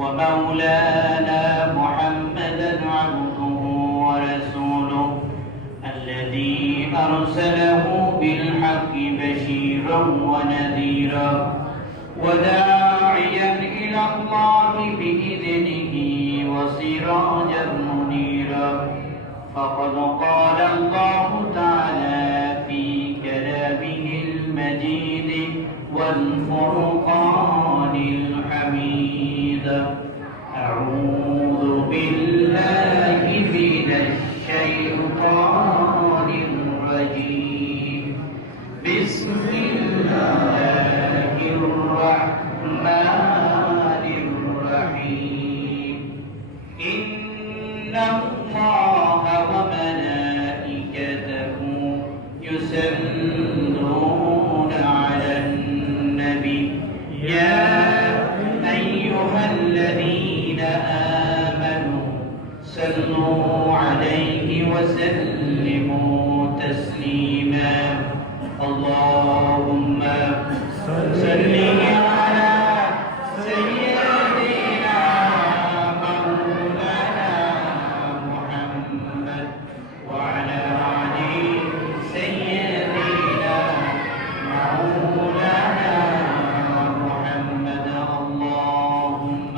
ومولانا محمدا عبده ورسوله الذي أرسله بالحق بشيرا ونذيرا وداعيا إلى الله بإذنه وسراجا منيرا فقد قال الله تعالى في كلامه المجيد والفرقان الحميد أعوذ بالله من الشيطان الرجيم بسم الله الرحمن الرحيم إن الله وملائكته يصلون على النبي يا أيها الذين آمنوا صلوا عليه وسلموا تسليما اللهم صل على سيدنا مولانا محمد وعلى آل سيدنا مولانا محمد اللهم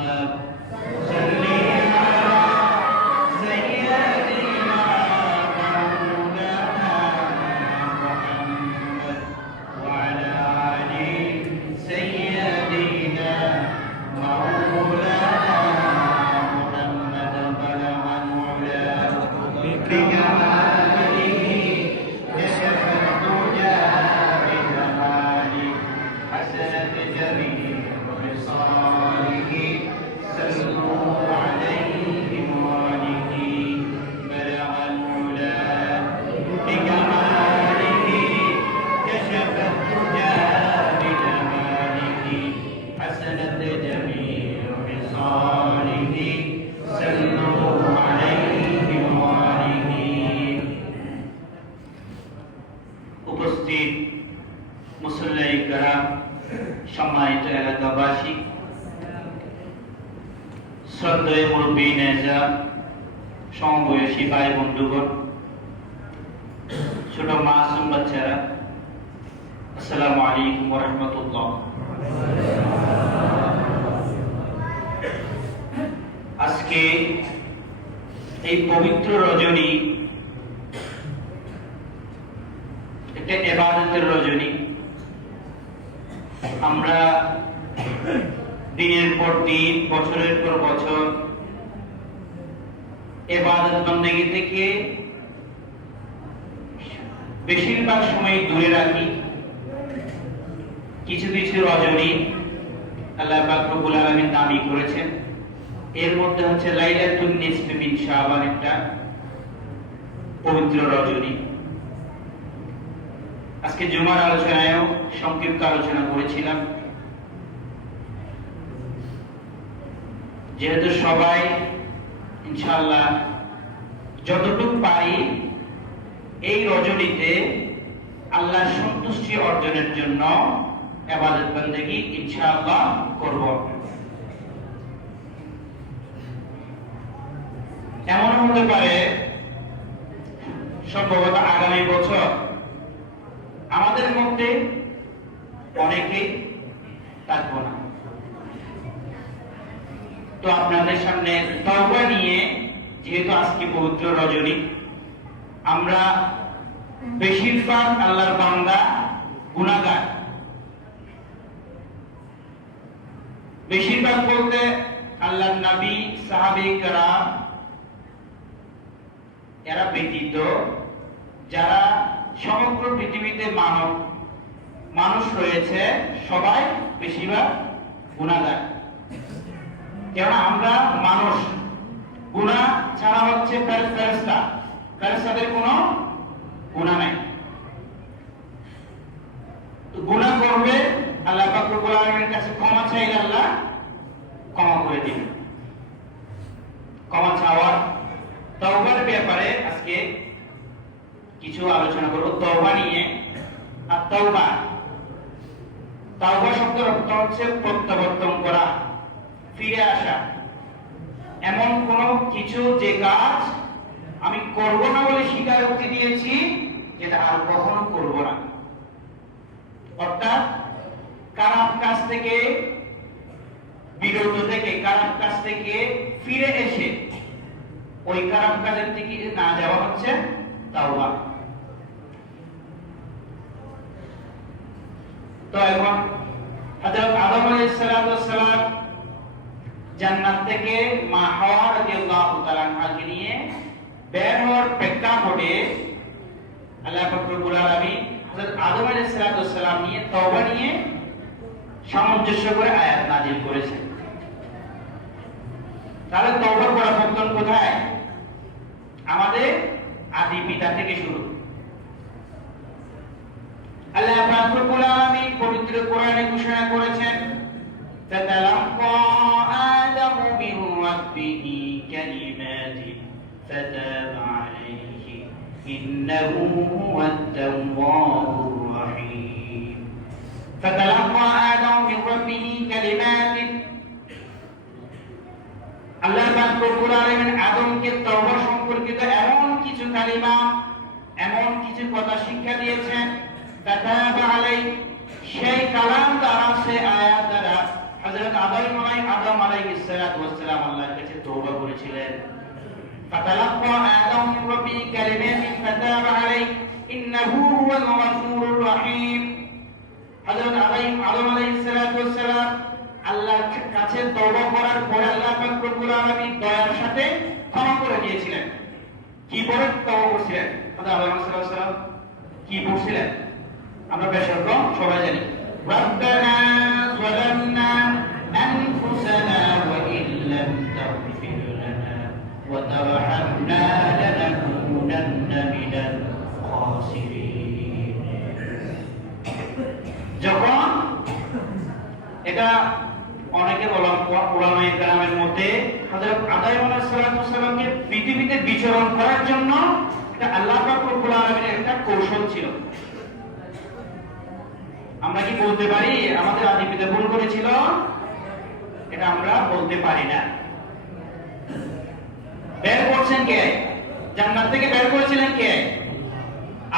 صل على سيدنا مولانا محمد وعلى آل سيدنا مولانا محمد بلغ العلا بكماله كشف الدجى بجماله حسنت جميع خصاله صلوا عليه وآله بلغ العلا بكماله كشف الدجى بجماله حسنت جميع خصاله صلوا عليه وآله উপস্থিত মুসল্লাই کرام সম্মানিত এলাকাবাসী শ্রদ্ধেয় মুরব্বী নেতা সমবয়সী ভাই বন্ধুগণ ছোট মাসুম বাচ্চারা আসসালামু আলাইকুম ওয়া রাহমাতুল্লাহ আজকে এই পবিত্র রজনী একটা ইবাদতের রজনী আমরা দিনের পর দিন বছরের পর বছর ইবাদত বন্দেগী থেকে বেশিরভাগ সময় দূরে রাখি কিছু কিছু রজনী আল্লাহ পাক রব্বুল আলামিন দাবি করেছেন এর মধ্যে হচ্ছে লাইলাতুন নিসফি মিন শাবান একটা পবিত্র রজনী আজকে জুমার আলোচনায়ও সংক্ষিপ্ত আলোচনা করেছিলাম যেহেতু সবাই ইনশাআল্লাহ যতটুকু পারি এই রজনীতে আল্লাহর সন্তুষ্টি অর্জনের জন্য ইবাদত বন্দেগী ইনশাআল্লাহ করব এমন হতে পারে সম্ভবত আগামী বছর আমাদের মধ্যে অনেকে থাকবো না তো আপনাদের সামনে তওবা নিয়ে যেহেতু আজকে পবিত্র রজনী আমরা বেশিরভাগ আল্লাহর বান্দা গুনাহগার বেশিরভাগ বলতে আল্লাহর নবী সাহাবী کرام এরা ব্যতীত যারা সমগ্র পৃথিবীতে মানুষ রয়েছে সবাই বেশিরভাগ গুনাহগার কেননা আমরা মানুষ গুনাহ ছাড়া হচ্ছে ফেরেশতাদের কোনো গুনাহ নাই গুনাহ করবে আল্লাহ পাক রব্বুল আলামিনের কাছে ক্ষমা চাইলে আল্লাহ ক্ষমা করে দিবেন ক্ষমা চাওয়ার তওবার ব্যাপারে আজকে কিছু আলোচনা করব তওবা নিয়ে আর তওবা শব্দের অর্থ হচ্ছে প্রত্যাবর্তন করা ফিরে আসা, এমন কোন কিছু যে কাজ আমি করব না বলে স্বীকারোক্তি দিয়েছি যেটা আর কখনো করব না। অর্থাৎ খারাপ কাজ থেকে বিরত থেকে, খারাপ কাজ থেকে ফিরে এসে ওই খারাপ কাজের দিকে না যাওয়া হচ্ছে তাওবা। তো এখন হযরত আদম আলাইহিস সালাম জান্নাত থেকে মা হাওয়া রাদিয়াল্লাহু তাআলা আনহাকে নিয়ে বের হওয়ার প্রেক্ষাপটে আল্লাহ পাক রব্বুল আলামিন হযরত আদম আলাইহিস সালাম নিয়ে তওবা নিয়ে সামঞ্জস্য করে আয়াত নাযিল করেছেন। তাহলে তওবার পরিবর্তন কোথায়? আমাদের আদি পিতা থেকে শুরু। আল্লাহ পাক রব্বুল আলামিন পবিত্র কোরআনে ঘোষণা করেছেন, ফাতালাক্কা আদামু মির রাব্বিহি কালিমাতিন ফাতাবা আলাইহি ইন্নাহু হুয়াত তাওয়াবুর রহিম। ফাতালাক্কা আদামু মির রাব্বিহি কালিমাতিন, আল্লাহ পাক রব্বুল আলামিন আদমকে তওবা সম্পর্কিত এমন কিছু কালিমা, এমন কিছু কথা শিক্ষা দিয়েছেন। ফাতাবা আলাইহি, সেই কালাম দ্বারা, সেই আয়াত দ্বারা হযরত আদম আলাইহিস সালাতু ওয়াস সালাম আল্লাহর কাছে তওবা করেছিলেন। ফাতালাক্কা আদামু মির রাব্বিহি কালিমাতিন ফাতাবা আলাইহি ইন্নাহু হুয়াল গফুরুর রহিম। হযরত আদম আলাইহিস সালাতু ওয়াস সালাম আল্লাহর কাছে তওবা করার পরে আল্লাহ পাক রব্বুল আলামিন দয়ার সাথে ক্ষমা করে দিয়েছিলেন। কি বলে তওবা করেছিলেন? হযরত আদম আলাইহিস সালাম কি বলছিলেন আমরা বেশ সবাই জানি, রব্বানা যালামনা আনফুসানা ওয়া ইল্লাম তাগফির লানা ওয়া তারহামনা লানাকুনান্না মিনাল খাসিরিন। যখন এটা অনেকে উলামায়ে কেরামের মধ্যে হযরত আদম আলাইহিস সালামকে পৃথিবীতে বিচরণ করার জন্য এটা আল্লাহ পাক রব্বুল আলামিনের একটা কৌশল ছিল। আমরা কি বলতে পারি আমাদের আদি পিতা ভুল করেছিল? এটা আমরা বলতে পারি না। বের করছেন কে? জান্নাত থেকে বের করেছিলেন কে?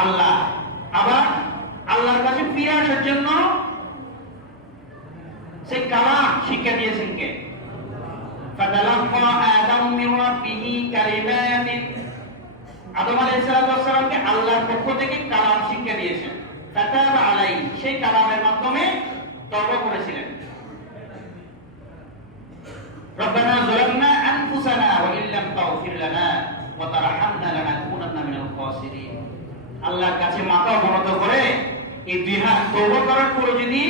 আল্লাহ। আবার আল্লাহর কাছে ফিরে আসার জন্য সেই কালাম শিক্ষা দিয়েছেন কে? ফাতালাক্কা আদামু মির রাব্বিহি কালিমাতিন, আদম আলাইহিস সালামকে আল্লাহর পক্ষ থেকে কালাম শিক্ষা দিয়েছেন। ফাতাবা আলাইহি, সেই কালামের মাধ্যমে তওবা করেছিলেন। রব্বানা যালামনা আনফুসানা ওয়া ইল্লাম তাগফির লানা ওয়া তারহামনা লানাকুনান্না মিনাল খাসিরিন। আল্লাহর কাছে মাথা অবনত করে এই দুই হাত তওবা করার পরে যদি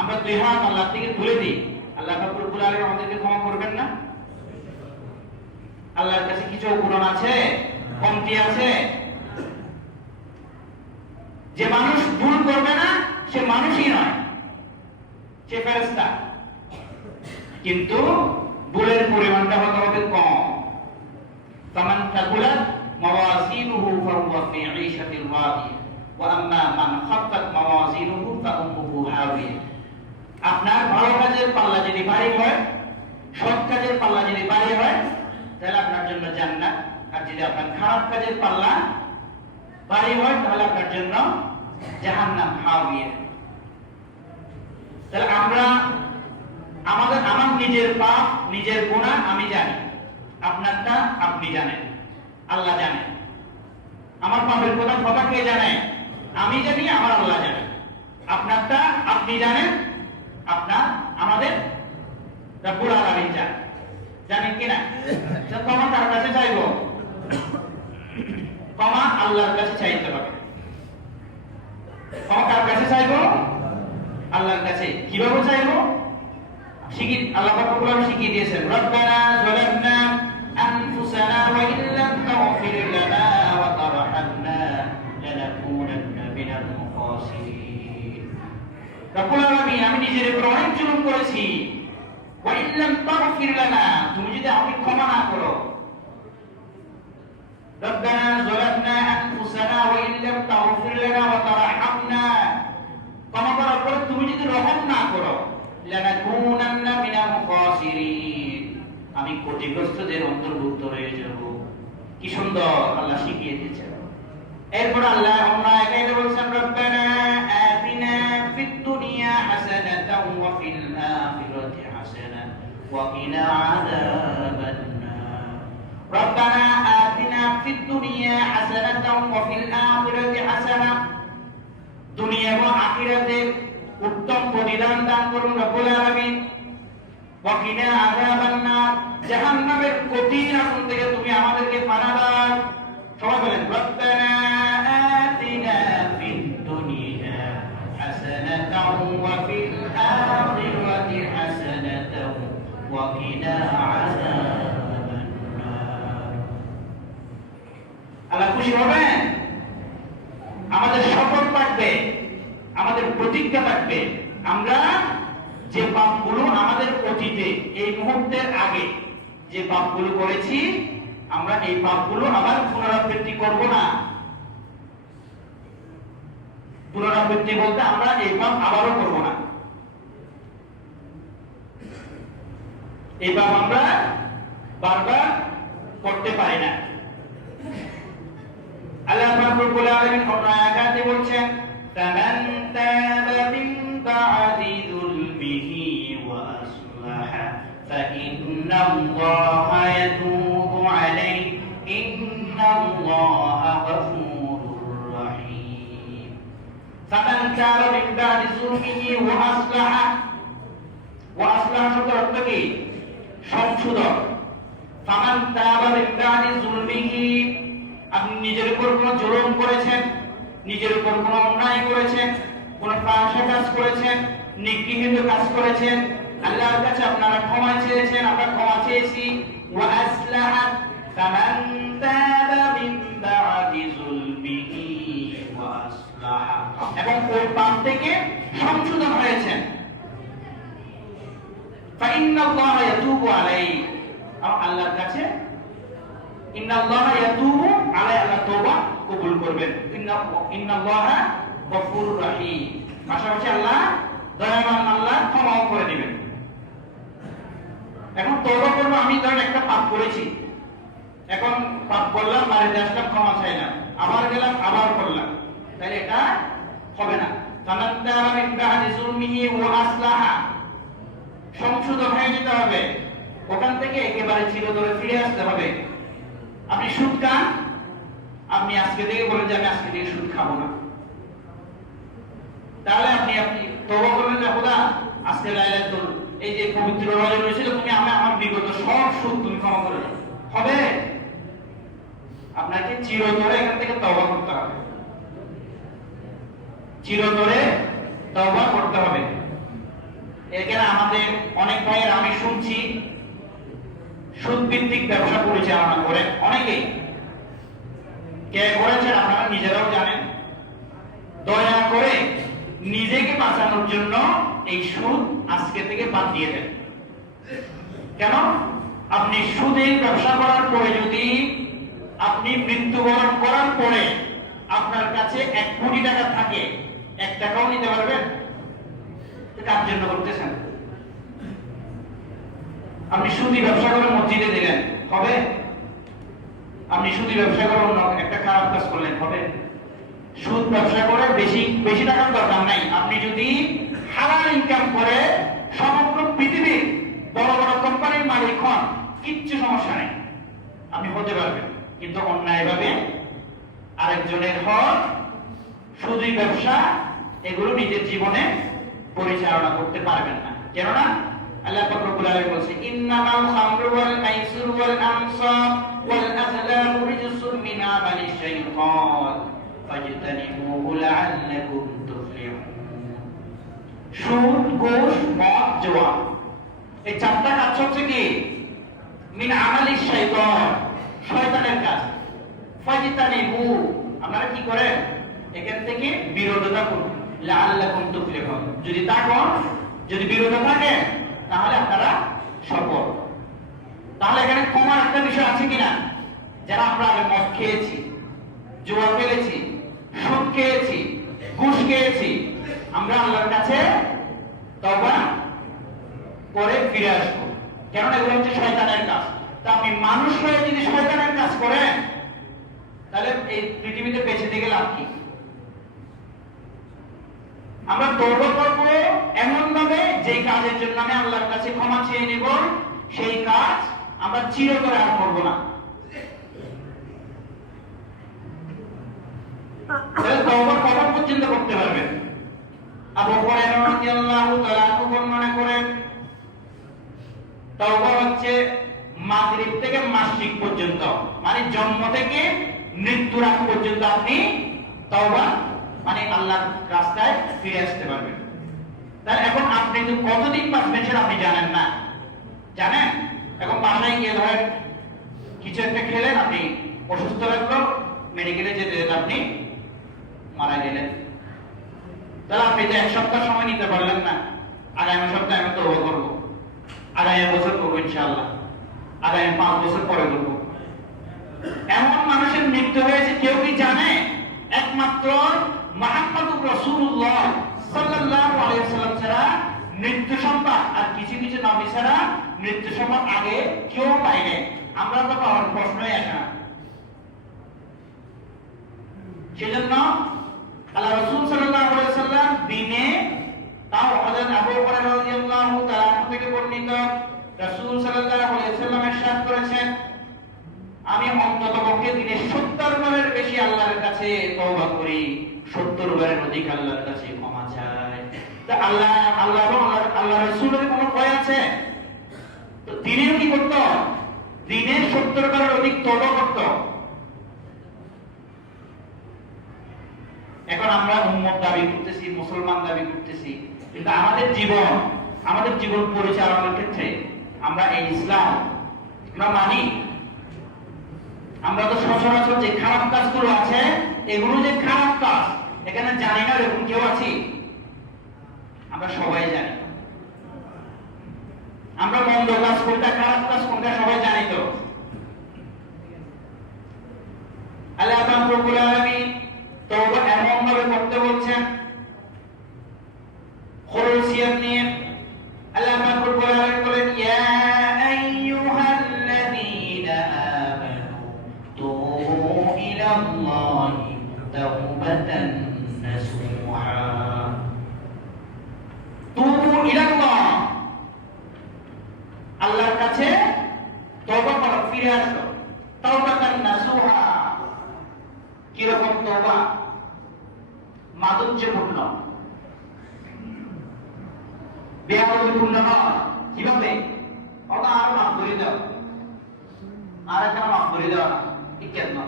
আমরা দুই হাত আল্লাহ থেকে তুলে দিই, আল্লাহ পাক রব্বুল আলামিন আমাদেরকে ক্ষমা করবেন না? আল্লাহর কাছে কিছু গুনাহ আছে, কমতি আছে? যে মানুষ ভুল করবে না সে মানুষই নয়, সে ফেরেশতা। কিন্তু ভুলের পরিমাণটা হতে হবে কম। ফামান তাকুলাত মাওয়াজিনুহু ফাহুয়া ফি ঈশাতির রাদিয়া ওয়া আম্মা মান খাফফাত মাওয়াজিনুহু ফাউম্মুহু হাওিয়া। আপনার ভালো কাজের পাল্লা যদি ভারী হয়, সৎ কাজের পাল্লা যদি ভারী হয়, তাহলে আপনার জন্য জান্নাত। আর যদি আপনার খারাপ কাজের পাল্লা ভারী হয় তাহলে আপনার জন্য জাহান্নাম, হাওিয়া। তাহলে আমার নিজের পাপ, নিজের গুনাহ আমি জানি, আপনারটা আপনি জানেন, আল্লাহ জানেন। আমার পাপের কথা কে জানে? আমি জানি, আমার আল্লাহ জানে। আপনারটা আপনি জানেন, আমাদের রব্বুল আলামিন জানেন কিনা? ক্ষমা কার কাছে চাইবো? ক্ষমা আল্লাহর কাছে চাইতে হবে। ক্ষমা কার কাছে চাইবো? আল্লাহর কাছে। কিভাবে চাইবো? আল্লাহ পাক রব্বুল আলামিন শিখিয়ে দিয়েছেন, রব্বানা যালামনা আনফুসানা ওয়া ইল্লাম তাগফির লানা ওয়া তারহামনা লানাকুনান্না মিনাল খাসিরিন। রব্বুল আলামিন, আমি নিজের উপর অনেক জুলুম করেছি। ওয়া ইল্লাম তাগফির লানা, তুমি যদি আমাকে ক্ষমা না করো। রব্বানা যালামনা আনফুসানা ওয়া ইল্লাম তাগফির লানা ওয়া তারহামনা, ক্ষমা করার পরে তুমি যদি রহম না করো, লানাকুনান্না মিনাল খাসিরিন, আমি ক্ষতিগ্রস্তদের অন্তর্ভুক্ত হয়ে যাব। কি সুন্দর আল্লাহ শিখিয়ে দিয়েছেন। এরপর আল্লাহ অন্য আয়াতে বলেছেন, রব্বানা আতিনা ফিদ দুনিয়া হাসানাতাও ওয়া ফিল আখিরাতি হাসানাতাও ওয়া কিনা আযাবান নার। রব্বানা আতিনা ফিদ দুনিয়া হাসানাতাও ওয়া ফিল আখিরাতি হাসানাতাও, দুনিয়া এবং আখিরাতে উত্তম প্রতিদান দান করুন রব্বুল আলামিন। ওয়া কিনা আযাবান নার, জাহান্নামের কঠিন আগুন থেকে তুমি আমাদেরকে পানা দাও। সবাই বলেন, রব্বানা আতিনা ফিদ দুনিয়া হাসানাতাও ওয়া ফিল আখিরাতি হাসানাতাও ওয়া কিনা আযাবান নার। আল্লাহ খুশি হবেন। আমাদের শপথ থাকবে, আমাদের প্রতিজ্ঞা থাকবে, আমরা যে পাপগুলো আমাদের অতীতে এই মুহূর্তের আগে যে পাপগুলো করেছি, আমরা এই পাপগুলো আবার পুনরাবৃত্তি করব না। পুনরাবৃত্তি বলতে আমরা এই পাপ আবারও করব না। এই পাপ আমরা বারবার করতে পারি না। আল্লাহ রাব্বুল আলামিন অন্য আয়াতে বলছেন, ফামান তাবা মিন বা'দি যুলমিহি ওয়া আসলাহা ফাইন্নাল্লাহা ইয়াতুবু আলাইহি ইন্নাল্লাহা গফুরুর রহিম। ফামান তাবা মিন বা'দি যুলমিহি ওয়া আসলাহা, ওয়া আসলাহা শব্দের অর্থ কি? সংশোধন। ফামান তাবা মিন বা'দি যুলমিহি, আপনি নিজের উপর কোন জুলুম করেছেন, নিজের উপর কোন অন্যায় করেছেন, কোন ফাহিশা কাজ করেছেন, নিকৃহিত কাজ করেছেন, আল্লাহর কাছে আপনারা ক্ষমা চেয়েছেন, আমরা ক্ষমা চেয়েছি। ওয়া আসলাহা, ফামান তাবা মিন বা'দি যুলমিহি ওয়া আসলাহা, এবং ওই পাপ থেকে সংশোধন হয়েছেন। ফাইন্নাল্লাহা ইয়াতুবু আলাইহি, আল্লাহর কাছে ইন্নাল্লাহা ইয়াতুবু আলাইহি, আল্লাহ তওবা কবুল করবেন। ইন্নাল্লাহা গফুরুর রহিম, পাশাপাশি আল্লাহ দয়াবান, আল্লাহ ক্ষমাও করে দিবেন। এখন তওবা করব, আমি ধরেন একটা পাপ করেছি, এখন পাপ করলাম, বাড়িতে আসলাম, ক্ষমা চাইলাম, আবার গেলাম, আবার করলাম, তাহলে এটা হবে না। ফামান তাবা মিন বা'দি যুলমিহি ওয়া আসলাহা, সংশোধন হয়ে যেতে হবে, ওখান থেকে একেবারে চিরতরে ফিরে আসতে হবে। আপনি সুদ খান, আপনি আজকে থেকে বলেন যে আমি আজকে থেকে সুদ খাবো না, তাহলে আপনি তওবা করবেন যে খোদা আজকে লাইলাতুল, এই যে পবিত্র রজব রয়েছে, তুমি আমার বিগত সব সুদ তুমি ক্ষমা করে দাও, হবে? আপনাকে চিরতরে এখান থেকে তওবা করতে হবে, চিরতরে তওবা করতে হবে। এখানে আমাদের অনেক ভাইয়ের আমি শুনছি সুদ ভিত্তিক ব্যবসা পরিচালনা করেন অনেকেই। কে করেছেন আপনারা নিজেরাও জানেন। দয়া করে নিজেকে বাঁচানোর জন্য এই সুদ আজকে থেকে বাদ দিয়ে দেন। কেন? আপনি সুদের ব্যবসা করার পরে যদি আপনি মৃত্যুবরণ করার পরে আপনার কাছে 1 কোটি টাকা থাকে, 1 টাকাও নিতে পারবেন? কার জন্য করতেছেন? আপনি সুদি ব্যবসা করে মসজিদে দিলেন, হবে? আপনি সুদি ব্যবসা করে অন্য একটা খারাপ কাজ করলেন, হবে? সুদ ব্যবসা করে বেশি টাকার দরকার নাই। আপনি যদি হালাল ইনকাম করে সমগ্র পৃথিবীর বড় বড় কোম্পানির মালিক হন, কিচ্ছু সমস্যা নেই, আপনি হতে পারবেন। কিন্তু অন্যায়ভাবে আরেকজনের হক, সুদি ব্যবসা, এগুলো নিজের জীবনে পরিচালনা করতে পারবেন না। কেননা আল্লাহ পাক রব্বুল আলামিন বলেছে, ইন্নামাল খামরু ওয়াল মাইসিরু ওয়াল আনসাব ওয়াল আযলামু রিজসুম মিন আমালিশ শাইতান ফাজতানিবুহু লাআল্লাকুম তুফলিহুন। সুদ, ঘুষ, মদ, জুয়া, এই 4টা কাজ হচ্ছে কি? মিন আমালিশ শাইতান, শয়তানের কাজ। ফাজতানিবু, আপনারা কি করেন? এখান থেকে বিরততা করুন, লাআল্লাকুম তুফলিহুন। যদি তা করেন, যদি বিরত থাকে, তাহলে আপনারা সফল। তাহলে এখানে ক্ষমার একটা বিষয় আছে কিনা? যারা আমরা আগে মদ খেয়েছি, জুয়া খেলেছি, সুদ খেয়েছি, ঘুষ খেয়েছি, আমরা আল্লাহর কাছে তওবা করে ফিরে আসবো, কেননা এগুলো হচ্ছে শয়তানের কাজ। তা আপনি মানুষ হয়ে যদি শয়তানের কাজ করেন, তাহলে এই পৃথিবীতে বেঁচে থেকে লাভ কি? আমরা তওবা করব এমন ভাবে যেই কাজের জন্য আমি আল্লাহর কাছে ক্ষমা চেয়ে নেব, সেই কাজ আমরা চিরতরে আর করব না। তাহলে তওবা কখন পর্যন্ত করতে পারবেন? আবু হুরায়রা রাদিয়াল্লাহু তাআলা বর্ণনা করেন, তওবা হচ্ছে মাগরিব থেকে মাসরিক পর্যন্ত, মানে জন্ম থেকে মৃত্যুর আগ পর্যন্ত আপনি তওবা মানে আল্লাহর রাস্তায় ফিরে আসতে পারবেন। তাহলে এখন আপনি তো কতদিন বাঁচবেন সেটা আপনি জানেন না, জানেন? এখন বাসায় গিয়ে ধরেন কিছু একটা খেলেন, আপনি অসুস্থ লাগলো, মেডিকেলে যেতে যেতে আপনি মারা গেলেন। তাহলে আপনি তো 1 সপ্তাহ সময় নিতে পারলেন না, আগামী সপ্তাহে আমি তওবা করবো, আগামী বছর করবো ইনশাআল্লাহ, আগামী 5 বছর পরে করবো। এমন মানুষের মৃত্যু হয়েছে কেউ কি জানে? একমাত্র মুহাম্মদুর রাসূলুল্লাহ সাল্লাল্লাহু আলাইহি ওয়াসাল্লাম ছাড়া মৃত্যু সংবাদ আর কিছু কিছু নবী ছাড়া মৃত্যু সংবাদ আগে কেউ পায়নি। আমরা তো পাওয়ার প্রশ্নই আসে না। সেজন্য আল্লাহ রাসূল সাল্লাল্লাহু আলাইহি ওয়াসাল্লাম দিনে, তাও হযরত আবু হুরায়রা রাদিয়াল্লাহু তাআলা থেকে বর্ণিত, রাসূল সাল্লাল্লাহু আলাইহি ওয়াসাল্লাম ইরশাদ করেছেন, আমি অন্ততপক্ষে দিনে 70 বারের বেশি আল্লাহর কাছে তওবা করি, 70 বারের অধিক আল্লাহর কাছে ক্ষমা চাই। তা আল্লাহ রাসূলের কোনো ভয় আছে? তো দিনেও কি করত? দিনে 70 বারের অধিক তওবা করত। এখন আমরা উম্মত দাবি করতেছি, মুসলমান দাবি করতেছি, কিন্তু আমাদের জীবন পরিচালনার ক্ষেত্রে আমরা এই ইসলাম আমরা মানি? আমরা তো সচরাচর যে খারাপ কাজগুলো আছে, এগুলো যে খারাপ কাজ, এখানে জানি না এরকম কেউ আছে? আমরা সবাই জানি। আমরা মন্দ কাজ কোনটা, খারাপ কাজ কোনটা সবাই জানি। তো আল্লাহ রাব্বুল আলামিন তওবা এমন ভাবে করতে বলছেন, খুলুসিয়ত নিয়ে। আল্লাহ রাব্বুল আলামিন বলেন, ইয়া আইয়ুহাল্লাযীনা আমানু তুবু ইলাল্লাহি তাওবাতান নাসুহা। তুবু ইলাল্লাহ, আল্লাহর কাছে তওবা করো, ফিরে আসো। তাওবাতান নাসুহা, কিরকম তওবা? মাধুর্যপূর্ণ, বেয়াদবিপূর্ণ নয়। কিভাবে? আর মাফ করে দাও, আর একটা মাফ করে দাও, ঠিক না?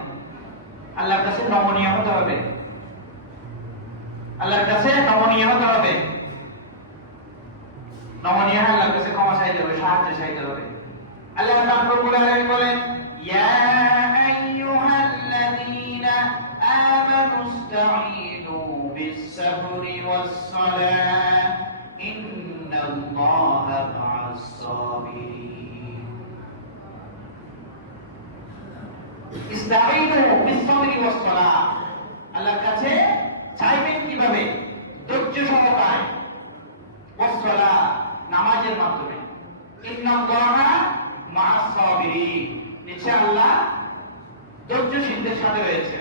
আল্লাহর কাছে নমনীয় হতে হবে, আল্লাহর কাছে নমনীয় হতে হবে, নমনীয় হয়ে আল্লাহর কাছে ক্ষমা চাইতে হবে, সাহায্য চাইতে হবে। আল্লাহ রাব্বুল আলামিন বলেন, ইয়া আইয়ুহাল্লাযীনা আমানু ইসতাঈনু বিস-সাবরি ওয়াস-সালাহ ইন্নাল্লাহা মা'আস-সাবিরিন। ইসতাঈনু বিস-সাবরি ওয়াস-সালাহ, আল্লাহর কাছে চাইবেন কিভাবে? ধৈর্য সহকারে, ওয়াস-সালাহ, নামাজের মাধ্যমে। ইন্নাল্লাহা মা'আস-সাবিরিন, নিশ্চয় আল্লাহ ধৈর্যশীলদের সাথে রয়েছে।